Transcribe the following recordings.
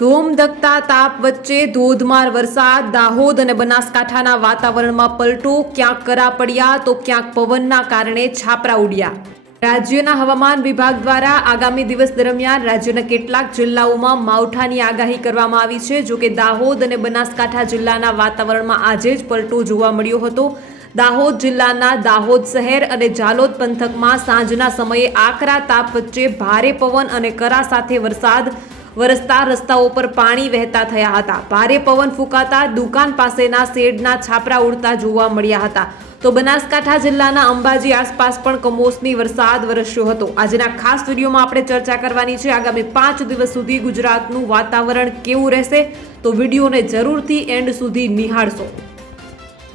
ધોમધકતા તાપ વચ્ચે ધોધમાર વરસાદ, દાહોદ અને બનાસકાંઠાના વાતાવરણમાં પલટો, ક્યાંક કરા પડ્યા તો ક્યાંક પવનના કારણે છાપરા ઉડ્યા. રાજ્યના હવામાન વિભાગ દ્વારા આગામી દિવસ દરમિયાન રાજ્યના કેટલાક જિલ્લાઓમાં માવઠાની આગાહી કરવામાં આવી છે. જો કે દાહોદ અને બનાસકાંઠા જિલ્લાના વાતાવરણમાં આજે જ પલટો જોવા મળ્યો હતો. દાહોદ જિલ્લાના દાહોદ શહેર અને જાલોદ પંથકમાં સાંજના સમયે આકરા તાપ વચ્ચે ભારે પવન અને કરા સાથે વરસાદ વરસતા રસ્તાઓ પર પાણી વહેતા થયા હતા. ભારે પવન ફૂંકાતા દુકાન પાસેના શેડના છાપરા ઉડતા જોવા મળ્યા હતા. તો બનાસકાંઠા જિલ્લાના અંબાજી આસપાસ પણ કમોસમી વરસાદ વરસ્યો હતો. આજના ખાસ વિડીયોમાં આપણે ચર્ચા કરવાની છે, આગામી પાંચ દિવસ સુધી ગુજરાતનું વાતાવરણ કેવું રહેશે? તો વિડીયોને જરૂરથી એન્ડ સુધી નિહાળશો.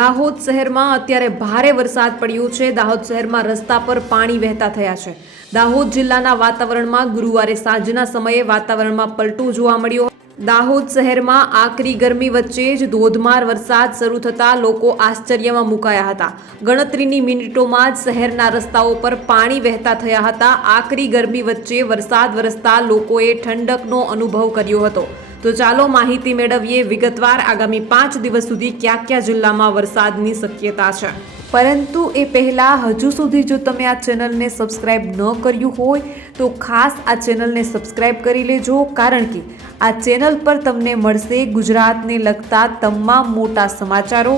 દાહોદ શહેરમાં અત્યારે ભારે વરસાદ પડ્યો છે. દાહોદ શહેરમાં રસ્તા પર પાણી વહેતા થયા છે. દાહોદ જિલ્લાના વાતાવરણમાં ગુરુવારે સાંજના સમયે વાતાવરણમાં પલટો જોવા મળ્યો. દાહોદ શહેરમાં આકરી ગરમી વચ્ચે જ ધોધમાર વરસાદ શરૂ થતાં લોકો આશ્ચર્યમાં મુકાયા હતા. ગણતરીની મિનિટોમાં જ શહેરના રસ્તાઓ પર પાણી વહેતા થયા હતા. આકરી ગરમી વચ્ચે વરસાદ વરસતા લોકોએ ઠંડકનો અનુભવ કર્યો હતો. તો ચાલો માહિતી મેળવીએ વિગતવાર આગામી પાંચ દિવસ સુધી કયા કયા જિલ્લામાં વરસાદની શક્યતા છે. પરંતુ એ પહેલાં હજુ સુધી જો તમે આ ચેનલને સબસ્ક્રાઇબ ન કર્યું હોય, તો ખાસ આ ચેનલને સબસ્ક્રાઇબ કરી લેજો, કારણ કે આ ચેનલ પર તમને મળશે ગુજરાતને લગતા તમામ મોટા સમાચારો,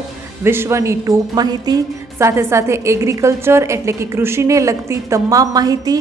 વિશ્વની ટોપ માહિતી, સાથે સાથે એગ્રીકલ્ચર એટલે કે કૃષિને લગતી તમામ માહિતી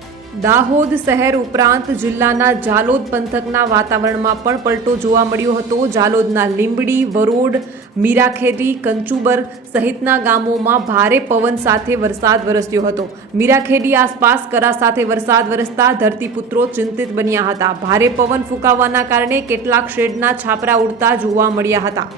દાહોદ શહેર ઉપરાંત જિલ્લાના જાલોદ પંથકના વાતાવરણમાં પણ પલટો જોવા મળ્યો હતો. જાલોદના લીંબડી, વરોડ, મીરાખેડી, કંચુબર સહિતના ગામોમાં ભારે પવન સાથે વરસાદ વરસ્યો હતો. મીરાખેડી આસપાસ કરા સાથે વરસાદ વરસતા ધરતીપુત્રો ચિંતિત બન્યા હતા. ભારે પવન ફૂંકાવાના કારણે કેટલાક શેડના છાપરા ઉડતા જોવા મળ્યા હતા.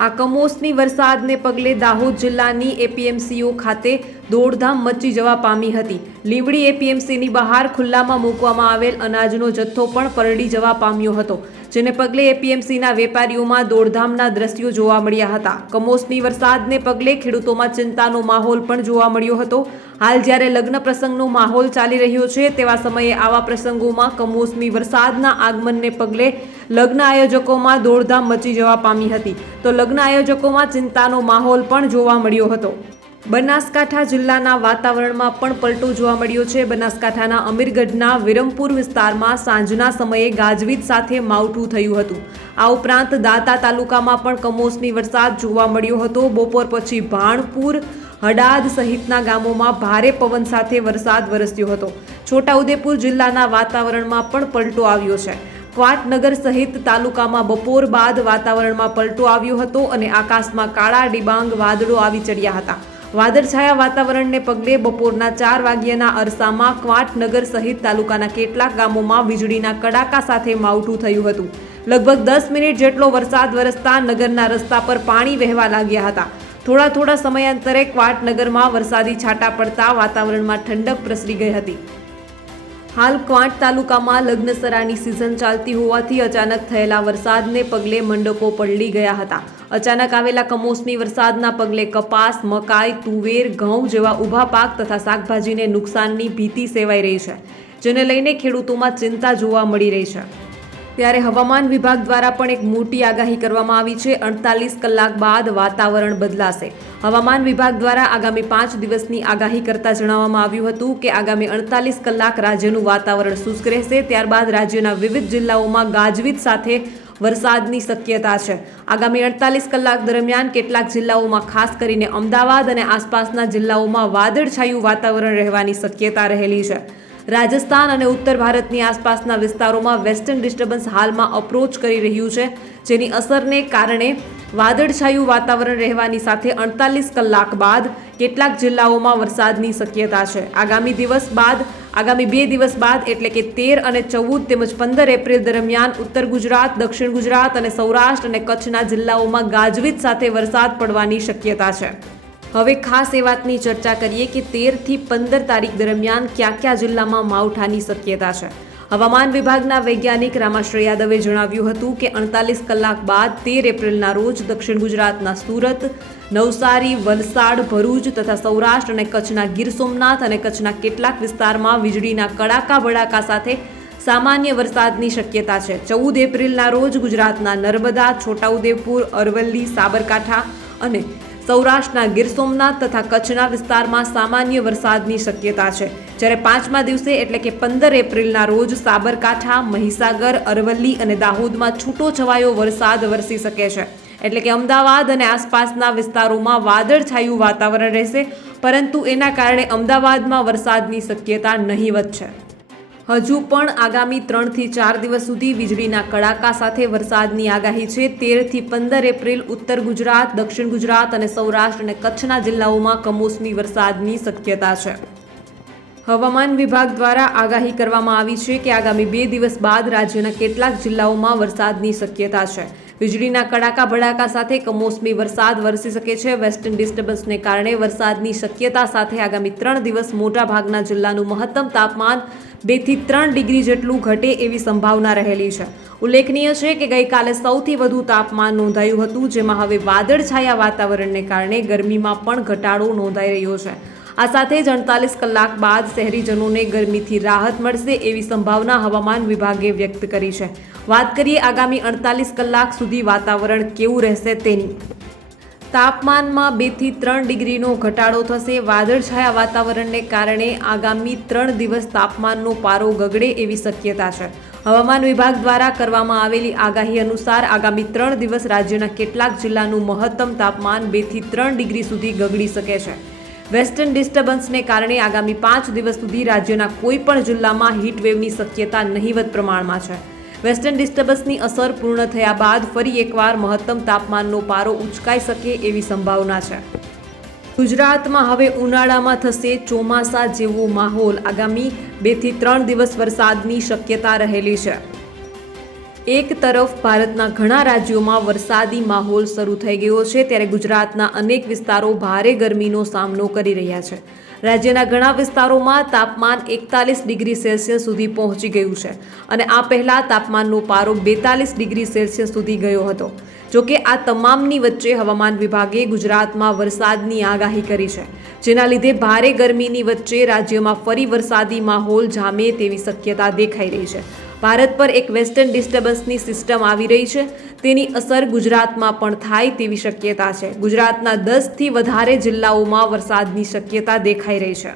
આ કમોસમી વરસાદને પગલે દાહોદ જિલ્લાની એપીએમસીઓ ખાતે દોડધામ મચી જવા પામી હતી. લીંબડી એપીએમસીની બહાર ખુલ્લામાં મૂકવામાં આવેલ અનાજનો જથ્થો પણ પરડી જવા પામ્યો હતો, જેને પગલે એપીએમસીના વેપારીઓમાં દોડધામના દ્રશ્યો જોવા મળ્યા હતા. કમોસમી વરસાદને પગલે ખેડૂતોમાં ચિંતાનો માહોલ પણ જોવા મળ્યો હતો. હાલ જ્યારે લગ્ન પ્રસંગનો માહોલ ચાલી રહ્યો છે, તેવા સમયે આવા પ્રસંગોમાં કમોસમી વરસાદના આગમનને પગલે લગ્ન આયોજકોમાં દોડધામ મચી જવા પામી હતી. તો લગ્ન આયોજકોમાં ચિંતાનો માહોલ પણ જોવા મળ્યો હતો. બનાસકાંઠા જિલ્લાના વાતાવરણમાં પણ પલટો જોવા મળ્યો છે. બનાસકાંઠાના અમીરગઢના વિરમપુર વિસ્તારમાં સાંજના સમયે ગાજવીજ સાથે માવઠું થયું હતું. આ ઉપરાંત દાતા તાલુકામાં પણ કમોસમી વરસાદ જોવા મળ્યો હતો. બપોર પછી ભાણપુર, હડાદ સહિતના ગામોમાં ભારે પવન સાથે વરસાદ વરસ્યો હતો. છોટાઉદેપુર જિલ્લાના વાતાવરણમાં પણ પલટો આવ્યો છે. ક્વાટનગર સહિત તાલુકામાં બપોર બાદ વાતાવરણમાં પલટો આવ્યો હતો અને આકાશમાં કાળા ડિબાંગ વાદળો આવી ચડ્યા હતા. વાદળછાયા વાતાવરણને પગલે બપોરના ચાર વાગ્યાના અરસામાં ક્વાંટનગર સહિત તાલુકાના કેટલાક ગામોમાં વીજળીના કડાકા સાથે માવઠું થયું હતું. લગભગ દસ મિનિટ જેટલો વરસાદ વરસતા નગરના રસ્તા પર પાણી વહેવા લાગ્યા હતા. થોડા થોડા સમયાંતરે ક્વાંટનગરમાં વરસાદી છાંટા પડતા વાતાવરણમાં ઠંડક પ્રસરી ગઈ હતી. હાલ ક્વાંટ તાલુકામાં લગ્નસરાની સિઝન ચાલતી હોવાથી અચાનક થયેલા વરસાદને પગલે મંડપો પલળી ગયા હતા. અચાનક આવેલા કમોસમી વરસાદના પગલે કપાસ, મકાઈ, તુવેર, ઘઉં જેવા ઊભા પાક તથા શાકભાજીને નુકસાનની ભીતિ સેવાઈ રહી છે, જેને લઈને ખેડૂતોમાં ચિંતા જોવા મળી રહી છે. ત્યારે હવામાન વિભાગ દ્વારા પણ એક મોટી આગાહી કરવામાં આવી છે. અડતાલીસ કલાક બાદ વાતાવરણ બદલાશે. હવામાન વિભાગ દ્વારા આગામી પાંચ દિવસની આગાહી કરતા જણાવવામાં આવ્યું હતું કે આગામી અડતાલીસ કલાક રાજ્યનું વાતાવરણ શુષ્ક રહેશે. ત્યારબાદ રાજ્યના વિવિધ જિલ્લાઓમાં ગાજવીજ સાથે વરસાદની શક્યતા છે. આગામી અડતાલીસ કલાક દરમિયાન કેટલાક જિલ્લાઓમાં, ખાસ કરીને અમદાવાદ અને આસપાસના જિલ્લાઓમાં વાદળછાયું વાતાવરણ રહેવાની શક્યતા રહેલી છે. રાજસ્થાન અને ઉત્તર ભારતની આસપાસના વિસ્તારોમાં વેસ્ટર્ન ડિસ્ટર્બન્સ હાલમાં અપ્રોચ કરી રહ્યું છે, જેની અસરને કારણે વાદળછાયું વાતાવરણ રહેવાની સાથે અડતાલીસ કલાક બાદ કેટલાક જિલ્લાઓમાં વરસાદની શક્યતા છે. આગામી દિવસ બાદ, આગામી બે દિવસ બાદ એટલે કે તેર અને ચૌદ તેમજ પંદર એપ્રિલ દરમિયાન ઉત્તર ગુજરાત, દક્ષિણ ગુજરાત અને સૌરાષ્ટ્ર અને કચ્છના જિલ્લાઓમાં ગાજવીજ સાથે વરસાદ પડવાની શક્યતા છે. હવે ખાસ એ વાતની ચર્ચા કરીએ કે તેરથી પંદર તારીખ દરમિયાન કયા કયા જિલ્લામાં માવઠાની શક્યતા છે? હવામાન વિભાગના વૈજ્ઞાનિક રામાશ્રય યાદવે જણાવ્યું હતું કે અડતાલીસ કલાક બાદ તેર એપ્રિલના રોજ દક્ષિણ ગુજરાતના સુરત, નવસારી, વલસાડ, ભરૂચ તથા સૌરાષ્ટ્ર અને કચ્છના ગીર સોમનાથ અને કચ્છના કેટલાક વિસ્તારમાં વીજળીના કડાકા ભડાકા સાથે સામાન્ય વરસાદની શક્યતા છે. ચૌદ એપ્રિલના રોજ ગુજરાતના નર્મદા, છોટાઉદેપુર, અરવલ્લી, સાબરકાંઠા અને સૌરાષ્ટ્રના ગીર સોમનાથ તથા કચ્છના વિસ્તારમાં સામાન્ય વરસાદની શક્યતા છે. જ્યારે પાંચમા દિવસે એટલે કે પંદર એપ્રિલના રોજ સાબરકાંઠા, મહીસાગર, અરવલ્લી અને દાહોદમાં છૂટો છવાયો વરસાદ વરસી શકે છે. એટલે કે અમદાવાદ અને આસપાસના વિસ્તારોમાં વાદળછાયું વાતાવરણ રહેશે, પરંતુ એના કારણે અમદાવાદમાં વરસાદની શક્યતા નહીવત છે. હજુ પણ આગામી ત્રણથી ચાર દિવસ સુધી વીજળીના કડાકા સાથે વરસાદની આગાહી છે. તેરથી પંદર એપ્રિલ ઉત્તર ગુજરાત, દક્ષિણ ગુજરાત અને સૌરાષ્ટ્ર અને કચ્છના જિલ્લાઓમાં કમોસમી વરસાદની શક્યતા છે. હવામાન વિભાગ દ્વારા આગાહી કરવામાં આવી છે કે આગામી બે દિવસ બાદ રાજ્યના કેટલાક જિલ્લાઓમાં વરસાદની શક્યતા છે. વીજળીના કડાકા ભડાકા સાથે કમોસમી વરસાદ વરસી શકે છે. વેસ્ટર્ન ડિસ્ટર્બન્સને કારણે વરસાદની શક્યતા સાથે આગામી ત્રણ દિવસ મોટાભાગના જિલ્લાનું મહત્તમ તાપમાન બેથી ત્રણ ડિગ્રી જેટલું ઘટે એવી સંભાવના રહેલી છે. ઉલ્લેખનીય છે કે ગઈકાલે સૌથી વધુ તાપમાન નોંધાયું હતું, જેમાં હવે વાદળછાયા વાતાવરણને કારણે ગરમીમાં પણ ઘટાડો નોંધાઈ રહ્યો છે. આ સાથે જ અડતાલીસ કલાક બાદ શહેરીજનોને ગરમીથી રાહત મળશે એવી સંભાવના હવામાન વિભાગે વ્યક્ત કરી છે. વાત કરીએ આગામી અડતાલીસ કલાક સુધી વાતાવરણ કેવું રહેશે તેની. તાપમાનમાં બેથી ત્રણ ડિગ્રીનો ઘટાડો થશે. વાદળછાયા વાતાવરણને કારણે આગામી ત્રણ દિવસ તાપમાનનો પારો ગગડે એવી શક્યતા છે. હવામાન વિભાગ દ્વારા કરવામાં આવેલી આગાહી અનુસાર આગામી ત્રણ દિવસ રાજ્યના કેટલાક જિલ્લાનું મહત્તમ તાપમાન બેથી ત્રણ ડિગ્રી સુધી ગગડી શકે છે. વેસ્ટર્ન ડિસ્ટર્બન્સને કારણે આગામી પાંચ દિવસ સુધી રાજ્યના કોઈપણ જિલ્લામાં હીટવેવની શક્યતા નહીવત પ્રમાણમાં છે. વેસ્ટર્ન ડિસ્ટર્બન્સની અસર પૂર્ણ થયા બાદ ફરી એકવાર મહત્તમ તાપમાનનો પારો ઉચકાઈ શકે એવી સંભાવના છે. ગુજરાતમાં હવે ઉનાળામાં થશે ચોમાસા જેવો માહોલ. આગામી બેથી ત્રણ દિવસ વરસાદની શક્યતા રહેલી છે. એક તરફ ભારતના ઘણા રાજ્યોમાં વરસાદી માહોલ શરૂ થઈ ગયો છે, ત્યારે ગુજરાતના અનેક વિસ્તારો ભારે ગરમીનો સામનો કરી રહ્યા છે. રાજ્યના ઘણા વિસ્તારોમાં તાપમાન એકતાલીસ ડિગ્રી સેલ્સિયસ સુધી પહોંચી ગયું છે અને આ પહેલાં તાપમાનનો પારો બેતાલીસ ડિગ્રી સેલ્સિયસ સુધી ગયો હતો. જોકે આ તમામની વચ્ચે હવામાન વિભાગે ગુજરાતમાં વરસાદની આગાહી કરી છે, જેના લીધે ભારે ગરમીની વચ્ચે રાજ્યમાં ફરી વરસાદી માહોલ જામે તેવી શક્યતા દેખાઈ રહી છે. ભારત પર એક વેસ્ટર્ન ડિસ્ટર્બન્સની સિસ્ટમ આવી રહી છે. તેની અસર ગુજરાતમાં પણ થાય તેવી શક્યતા છે. ગુજરાતના દસથી વધારે જિલ્લાઓમાં વરસાદની શક્યતા દેખાઈ રહી છે.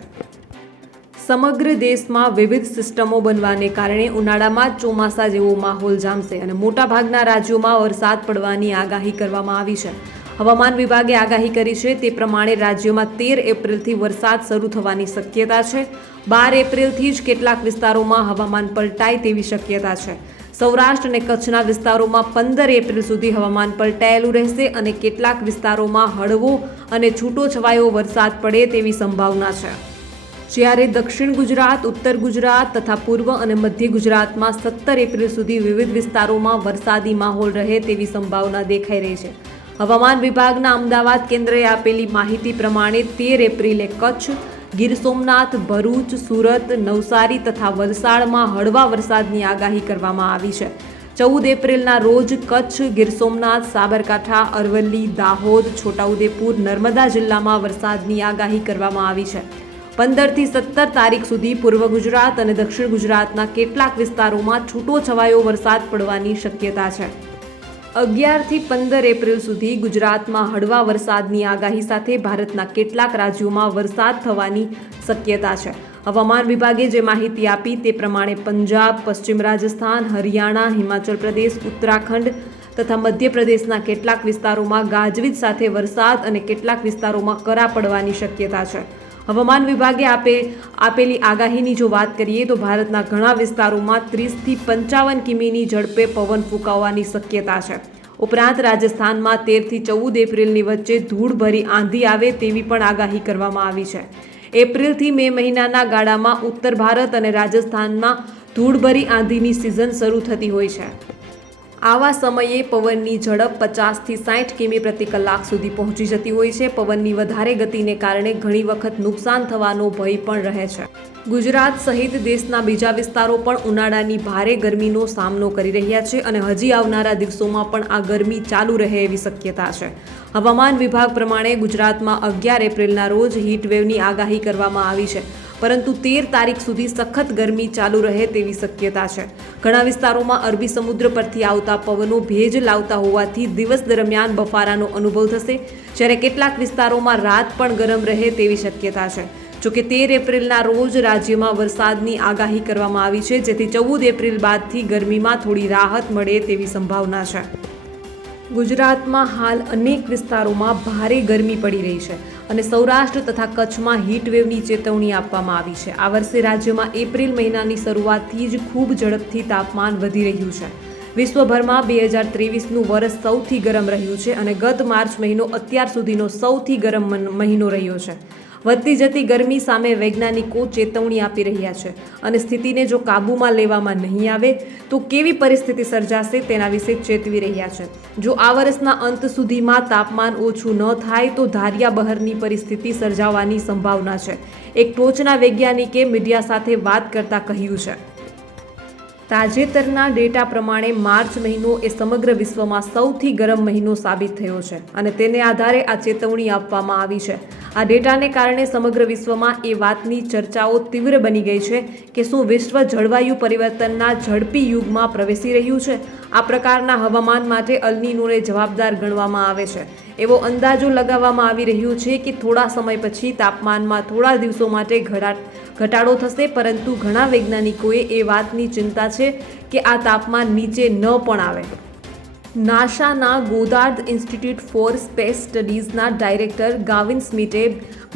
સમગ્ર દેશમાં વિવિધ સિસ્ટમો બનવાને કારણે ઉનાળામાં ચોમાસા જેવો માહોલ જામશે અને મોટાભાગના રાજ્યોમાં વરસાદ પડવાની આગાહી કરવામાં આવી છે. હવામાન વિભાગે આગાહી કરી છે તે પ્રમાણે રાજ્યમાં તેર એપ્રિલથી વરસાદ શરૂ થવાની શક્યતા છે. બાર એપ્રિલથી જ કેટલાક વિસ્તારોમાં હવામાન પલટાય તેવી શક્યતા છે. સૌરાષ્ટ્ર અને કચ્છના વિસ્તારોમાં પંદર એપ્રિલ સુધી હવામાન પલટાયેલું રહેશે અને કેટલાક વિસ્તારોમાં હળવો અને છૂટો છવાયો વરસાદ પડે તેવી સંભાવના છે. જ્યારે દક્ષિણ ગુજરાત, ઉત્તર ગુજરાત તથા પૂર્વ અને મધ્ય ગુજરાતમાં સત્તર એપ્રિલ સુધી વિવિધ વિસ્તારોમાં વરસાદી માહોલ રહે તેવી સંભાવના દેખાઈ રહી છે. હવામાન વિભાગના અમદાવાદ કેન્દ્રએ આપેલી માહિતી પ્રમાણે તેર એપ્રિલે કચ્છ, ગીર સોમનાથ, ભરૂચ, સુરત, નવસારી તથા વલસાડમાં હળવા વરસાદની આગાહી કરવામાં આવી છે. ચૌદ એપ્રિલના રોજ કચ્છ, ગીર સોમનાથ, સાબરકાંઠા, અરવલ્લી, દાહોદ, છોટાઉદેપુર, નર્મદા જિલ્લામાં વરસાદની આગાહી કરવામાં આવી છે. પંદરથી સત્તર તારીખ સુધી પૂર્વ ગુજરાત અને દક્ષિણ ગુજરાતના કેટલાક વિસ્તારોમાં છૂટો છવાયો વરસાદ પડવાની શક્યતા છે. અગિયારથી પંદર એપ્રિલ સુધી ગુજરાતમાં હળવા વરસાદની આગાહી સાથે ભારતના કેટલાક રાજ્યોમાં વરસાદ થવાની શક્યતા છે. હવામાન વિભાગે જે માહિતી આપી તે પ્રમાણે પંજાબ, પશ્ચિમ રાજસ્થાન, હરિયાણા, હિમાચલ પ્રદેશ, ઉત્તરાખંડ તથા મધ્યપ્રદેશના કેટલાક વિસ્તારોમાં ગાજવીજ સાથે વરસાદ અને કેટલાક વિસ્તારોમાં કરા પડવાની શક્યતા છે. હવામાન વિભાગે આપે આપેલી આગાહીની જો વાત કરીએ તો ભારતના ઘણા વિસ્તારોમાં ત્રીસથી પંચાવન કિમીની ઝડપે પવન ફૂંકાવવાની શક્યતા છે. ઉપરાંત રાજસ્થાનમાં તેરથી ચૌદ એપ્રિલની વચ્ચે ધૂળભરી આંધી આવે તેવી પણ આગાહી કરવામાં આવી છે. એપ્રિલથી મે મહિનાના ગાળામાં ઉત્તર ભારત અને રાજસ્થાનમાં ધૂળભરી આંધીની સિઝન શરૂ થતી હોય છે. આવા સમયે પવનની ઝડપ પચાસથી સાઠ કિમી પ્રતિ કલાક સુધી પહોંચી જતી હોય છે. પવનની વધારે ગતિને કારણે ઘણી વખત નુકસાન થવાનો ભય પણ રહે છે. ગુજરાત સહિત દેશના બીજા વિસ્તારો પણ ઉનાળાની ભારે ગરમીનો સામનો કરી રહ્યા છે અને હજી આવનારા દિવસોમાં પણ આ ગરમી ચાલુ રહે એવી શક્યતા છે. હવામાન વિભાગ પ્રમાણે ગુજરાતમાં અગિયાર એપ્રિલના રોજ હીટવેવની આગાહી કરવામાં આવી છે. પરંતુ તેર તારીખ સુધી સખત ગરમી ચાલુ રહે તેવી શક્યતા છે. ઘણા વિસ્તારોમાં અરબી સમુદ્ર પરથી આવતા પવનો ભેજ લાવતા હોવાથી દિવસ દરમિયાન બફારાનો અનુભવ થશે, જ્યારે કેટલાક વિસ્તારોમાં રાત પણ ગરમ રહે તેવી શક્યતા છે. જોકે તેર એપ્રિલના રોજ રાજ્યમાં વરસાદની આગાહી કરવામાં આવી છે, જેથી ચૌદ એપ્રિલ બાદથી ગરમીમાં થોડી રાહત મળે તેવી સંભાવના છે. ગુજરાતમાં હાલ અનેક વિસ્તારોમાં ભારે ગરમી પડી રહી છે. અને સૌરાષ્ટ્ર તથા કચ્છમાં હીટવેવની ચેતવણી આપવામાં આવી છે. આ વર્ષે રાજ્યમાં એપ્રિલ મહિનાની શરૂઆતથી જ ખૂબ ઝડપથી તાપમાન વધી રહ્યું છે. વિશ્વભરમાં બે હજાર ત્રેવીસનું વર્ષ સૌથી ગરમ રહ્યું છે અને ગત માર્ચ મહિનો અત્યાર સુધીનો સૌથી ગરમ મહિનો રહ્યો છે. વધતી જતી ગરમી સામે વૈજ્ઞાનિકો ચેતવણી આપી રહ્યા છે. અને સ્થિતિને જો કાબૂમાં લેવામાં નહીં આવે, તો કેવી પરિસ્થિતિ સર્જાશે તેના વિશે ચેતવી રહ્યા છે. જો આ વર્ષના અંત સુધીમાં તાપમાન ઓછું ન થાય, તો ધારિયા બહારની પરિસ્થિતિ સર્જાવાની સંભાવના છે. એક ટોચના વૈજ્ઞાનિકે મીડિયા સાથે વાત કરતા કહ્યું છે. તાજેતરના ડેટા પ્રમાણે માર્ચ મહિનો એ સમગ્ર વિશ્વમાં સૌથી ગરમ મહિનો સાબિત થયો છે અને તેને આધારે આ ચેતવણી આપવામાં આવી છે. આ ડેટાને કારણે સમગ્ર વિશ્વમાં એ વાતની ચર્ચાઓ તીવ્ર બની ગઈ છે કે શું વિશ્વ જળવાયુ પરિવર્તનના ઝડપી યુગમાં પ્રવેશી રહ્યું છે. આ પ્રકારના હવામાન માટે અલનીનોને જવાબદાર ગણવામાં આવે છે. એવો અંદાજો લગાવવામાં આવી રહ્યો છે કે થોડા સમય પછી તાપમાનમાં થોડા દિવસો માટે ઘટા ઘટાડો થશે, પરંતુ ઘણા વૈજ્ઞાનિકોએ એ વાતની ચિંતા છે કે આ તાપમાન નીચે ન પણ આવે. નાસાના ગોદાર્દ ઇન્સ્ટિટ્યૂટ ફોર સ્પેસ સ્ટડીઝના ડાયરેક્ટર ગાવિન સ્મિટે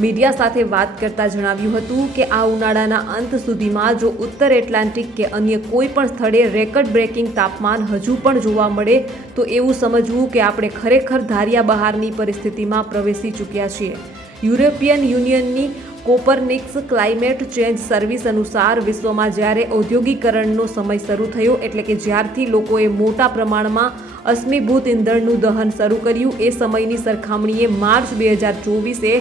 મીડિયા સાથે વાત કરતા જણાવ્યું હતું કે આ ઉનાળાના અંત સુધીમાં જો ઉત્તર એટલાન્ટિક કે અન્ય કોઈ પણ સ્થળે રેકર્ડ બ્રેકિંગ તાપમાન હજુ પણ જોવા મળે, તો એવું સમજવું કે આપણે ખરેખર ધાર્યા બહારની પરિસ્થિતિમાં પ્રવેશી ચૂક્યા છીએ. યુરોપિયન યુનિયનની કોપરનિક્સ ક્લાઇમેટ ચેન્જ સર્વિસ અનુસાર વિશ્વમાં જ્યારે ઔદ્યોગિકરણનો સમય શરૂ થયો એટલે કે જ્યારથી લોકોએ મોટા પ્રમાણમાં અશ્મિભૂત ઇંધણનું દહન શરૂ કર્યું, એ સમયની સરખામણીએ માર્ચ બે હજાર ચોવીસે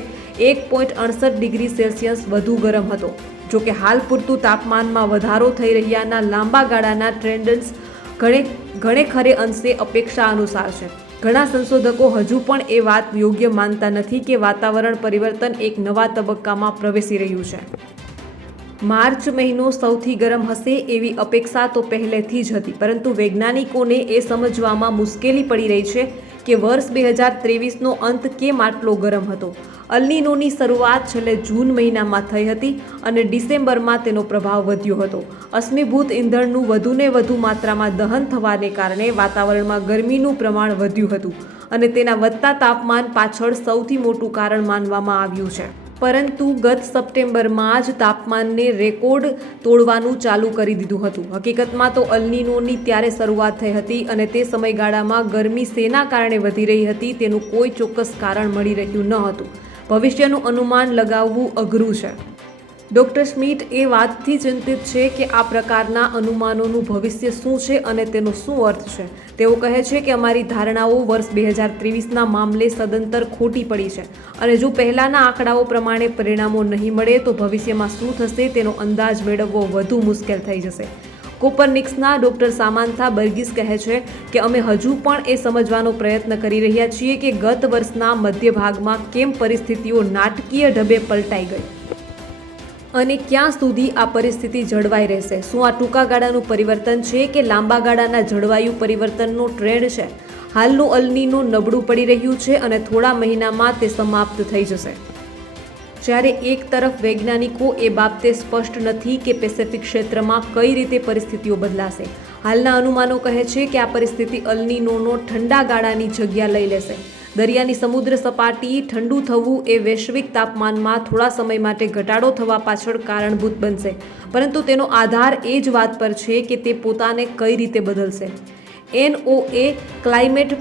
એક પોઈન્ટ અડસઠ ડિગ્રી સેલ્સિયસ વધુ ગરમ હતો. જોકે હાલ પૂરતું તાપમાનમાં વધારો થઈ રહ્યાના લાંબા ગાળાના ટ્રેન્ડન્સ ઘણે ઘણે ખરે અંશે અપેક્ષા અનુસાર છે. ઘણા સંશોધકો હજુ પણ એ વાત યોગ્ય માનતા નથી કે વાતાવરણ પરિવર્તન એક નવા તબક્કામાં પ્રવેશી રહ્યું છે. માર્ચ મહિનો સૌથી ગરમ હશે એવી અપેક્ષા તો પહેલેથી જ હતી. પરંતુ વૈજ્ઞાનિકોને એ સમજવામાં મુશ્કેલી પડી રહી છે કે વર્ષ બે હજાર ત્રેવીસનો અંત કેમ આટલો ગરમ હતો. અલ્નિનોની શરૂઆત છેલ્લે જૂન મહિનામાં થઈ હતી અને ડિસેમ્બરમાં તેનો પ્રભાવ વધ્યો હતો. અશ્મિભૂત ઇંધણનું વધુને વધુ માત્રામાં દહન થવાને કારણે વાતાવરણમાં ગરમીનું પ્રમાણ વધ્યું હતું અને તેના વધતા તાપમાન પાછળ સૌથી મોટું કારણ માનવામાં આવ્યું છે. પરંતુ ગત સપ્ટેમ્બરમાં જ તાપમાનને રેકોર્ડ તોડવાનું ચાલુ કરી દીધું હતું. હકીકતમાં તો અલ્નીનોની ત્યારે શરૂઆત થઈ હતી અને તે સમયગાળામાં ગરમી શેના કારણે વધી રહી હતી, તેનું કોઈ ચોક્કસ કારણ મળી રહ્યું ન હતું. ભવિષ્યનું અનુમાન લગાવવું અઘરું છે. ડૉક્ટર સ્મિથ એ વાતથી ચિંતિત છે કે આ પ્રકારના અનુમાનોનું ભવિષ્ય શું છે અને તેનો શું અર્થ છે? તેઓ કહે છે કે અમારી ધારણાઓ વર્ષ બે હજાર ત્રેવીસના મામલે સદંતર ખોટી પડી છે અને જો પહેલાંના આંકડાઓ પ્રમાણે પરિણામો નહીં મળે તો ભવિષ્યમાં શું થશે તેનો અંદાજ મેળવવો વધુ મુશ્કેલ થઈ જશે. કોપરનિક્સના ડોક્ટર સામાન્થા બર્ગીસ કહે છે કે અમે હજુ પણ એ સમજવાનો પ્રયત્ન કરી રહ્યા છીએ કે ગત વર્ષના મધ્ય ભાગમાં કેમ પરિસ્થિતિઓ નાટકીય ઢબે પલટાઈ ગઈ. અને ક્યાં સુધી આ પરિસ્થિતિ જળવાઈ રહેશે? શું આ ટૂંકા ગાળાનું પરિવર્તન છે કે લાંબા ગાળાના જળવાયુ પરિવર્તનનો ટ્રેન્ડ છે? હાલનું અલનીનું નબળું પડી રહ્યું છે અને થોડા મહિનામાં તે સમાપ્ત થઈ જશે. જ્યારે એક તરફ વૈજ્ઞાનિકો એ બાબતે સ્પષ્ટ નથી કે પેસેફિક ક્ષેત્રમાં કઈ રીતે પરિસ્થિતિઓ બદલાશે. હાલના અનુમાનો કહે છે કે આ પરિસ્થિતિ અલનીનોનો ઠંડા ગાળાની જગ્યા લઈ લેશે. દરિયાની સમુદ્ર સપાટી ઠંડુ થવું એ વૈશ્વિક તાપમાનમાં થોડા સમય માટે ઘટાડો થવા પાછળ કારણભૂત બનશે. પરંતુ તેનો આધાર એ જ વાત પર છે કે તે પોતાને કઈ રીતે બદલશે. એનઓએ ક્લાઇમેટ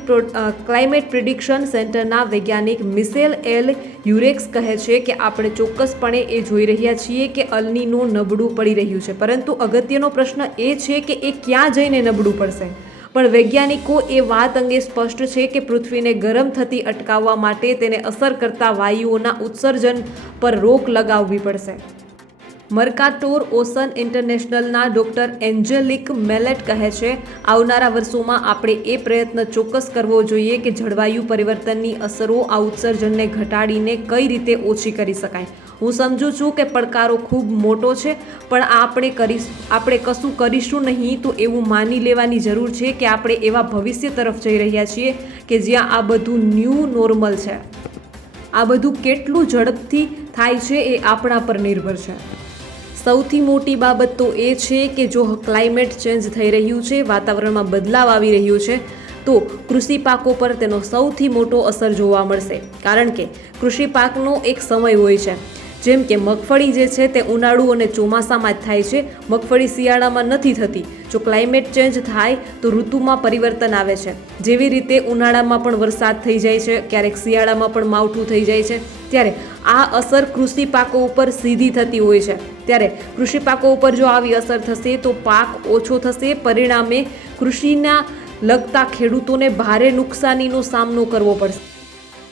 ક્લાઇમેટ પ્રિડિક્શન સેન્ટરના વૈજ્ઞાનિક મિસેલ એલ યુરેક્સ કહે છે કે આપણે ચોક્કસપણે એ જોઈ રહ્યા છીએ કે અલનીનું નબળું પડી રહ્યું છે. પરંતુ અગત્યનો પ્રશ્ન એ છે કે એ ક્યાં જઈને નબળું પડશે? પણ વૈજ્ઞાનિકો એ વાત અંગે સ્પષ્ટ છે કે પૃથ્વીને ગરમ થતી અટકાવવા માટે તેને અસર કરતા વાયુઓના ઉત્સર્જન પર રોક લગાવવી પડશે. મર્કાટોર ઓસન ઇન્ટરનેશનલના ડૉક્ટર એન્જેલિક મેલેટ કહે છે, આવનારા વર્ષોમાં આપણે એ પ્રયત્ન ચોક્કસ કરવો જોઈએ કે જળવાયુ પરિવર્તનની અસરો આ ઉત્સર્જનને ઘટાડીને કઈ રીતે ઓછી કરી શકાય. હું સમજુ છું કે પડકારો ખૂબ મોટો છે, પણ આપણે કરીશ, આપણે કશું કરીશું નહીં તો એવું માની લેવાની જરૂર છે કે આપણે એવા ભવિષ્ય તરફ જઈ રહ્યા છીએ કે જ્યાં આ બધું ન્યૂ નોર્મલ છે. આ બધું કેટલું ઝડપથી થાય છે એ આપણા પર નિર્ભર છે. સૌથી મોટી બાબત તો એ છે કે જો ક્લાઇમેટ ચેન્જ થઈ રહ્યું છે, વાતાવરણમાં બદલાવ આવી રહ્યો છે, તો કૃષિ પાકો પર તેનો સૌથી મોટો અસર જોવા મળશે. કારણ કે કૃષિ પાકનો એક સમય હોય છે. જેમ કે મગફળી જે છે તે ઉનાળુ અને ચોમાસામાં જ થાય છે. મગફળી શિયાળામાં નથી થતી. જો ક્લાઇમેટ ચેન્જ થાય, તો ઋતુમાં પરિવર્તન આવે છે. જેવી રીતે ઉનાળામાં પણ વરસાદ થઈ જાય છે, ક્યારેક શિયાળામાં પણ માવઠું થઈ જાય છે. ત્યારે આ અસર કૃષિ પાકો ઉપર સીધી થતી હોય છે. ત્યારે કૃષિ પાકો ઉપર જો આવી અસર થશે, તો પાક ઓછો થશે. પરિણામે કૃષિના લગતા ખેડૂતોને ભારે નુકસાનીનો સામનો કરવો પડશે.